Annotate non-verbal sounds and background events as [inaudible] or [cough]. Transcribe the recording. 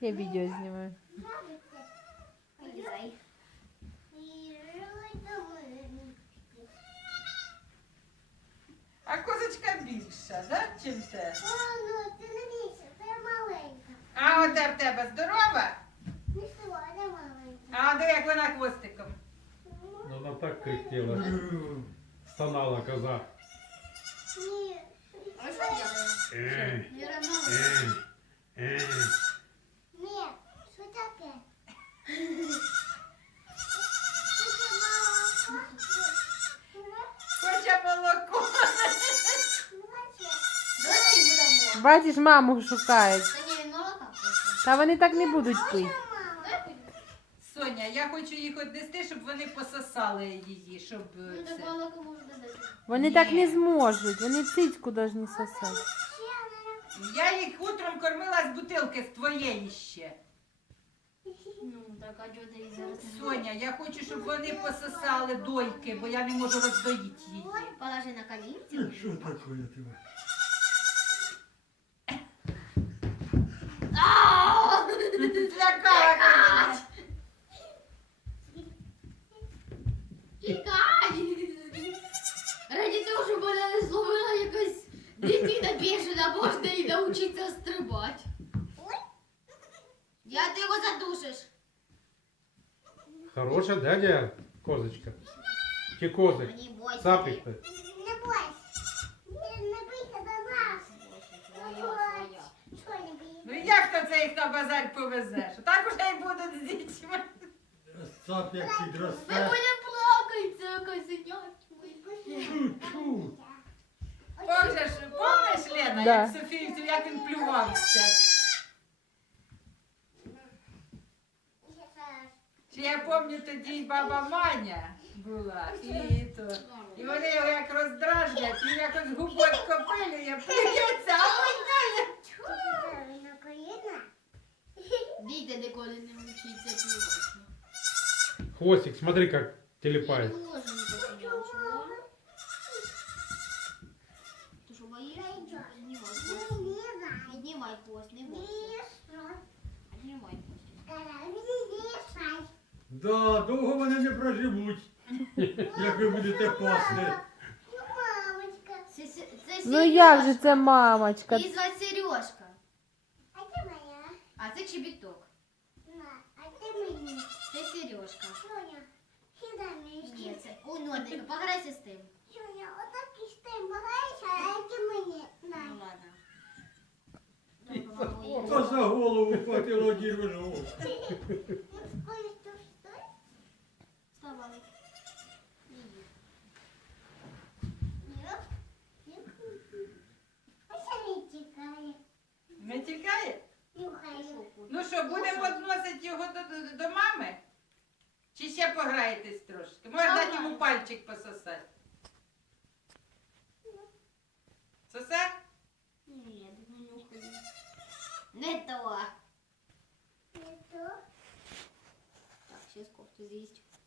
Я видео снимаю. [noise] [noise] а козочка більша, да? Чем ты? ну, ты не більша, ты маленькая. А вот в тебе здорова? Не [noise] слова, маленькая. А да как она хвостиком? Ну, она так крикнула. [noise] Стонала коза. Нет. А что делаешь? Эй, эй, эй. Бачиш, маму шукають. Та вони так не будуть пити. Соня, я хочу їх віднести, щоб вони пососали її, щоб це... Вони Ні. так не зможуть, вони цицьку повинні сосати. Я їх утром кормила з бутилки, з твоєї ще. Соня, я хочу, щоб вони пососали дойки, бо я не можу роздоїти її. Положи на колінці. Що таке тебе? Тікай! Раніше вже мене не зловила якась дитина біжена, можна їй навчитися Я а ти його задушиш. Хороша, да, дядя козочка? Ты козик? Сапик ти. Не бойся. Не бійся до нас. Ну як то це їх на базар повезеш? [laughs] так уже й будуть з дітьми. Сап ты підростає. Помнишь, помнишь, Лена, я к Софии, я к Я помню, тот день баба Маня была. И, то, и вот я его как раздражила, и я как губой копили, я плюется, а вот да, я Дети, не Хвостик, смотри как телепает. А да. Ну, да, да, долго вони не проживут, як ви будете пасти. Ну я же это мамочка? І звати Сережка. А це моя. А це чебіток. А це мені. Це Сережка. Пограйся з тим. Юня, отак і з тим граєш, а ти мені знаєш. Ну ладно. Та это... за голову хватило дірвину. ну що, будемо підносити його до, до, до мами? Чи ще пограєтесь трошки? Можна ага. дати йому пальчик пососати? Сосе? Ні, я не нюхаю. Не то. Не то. Так, ще з кофту з'їсть.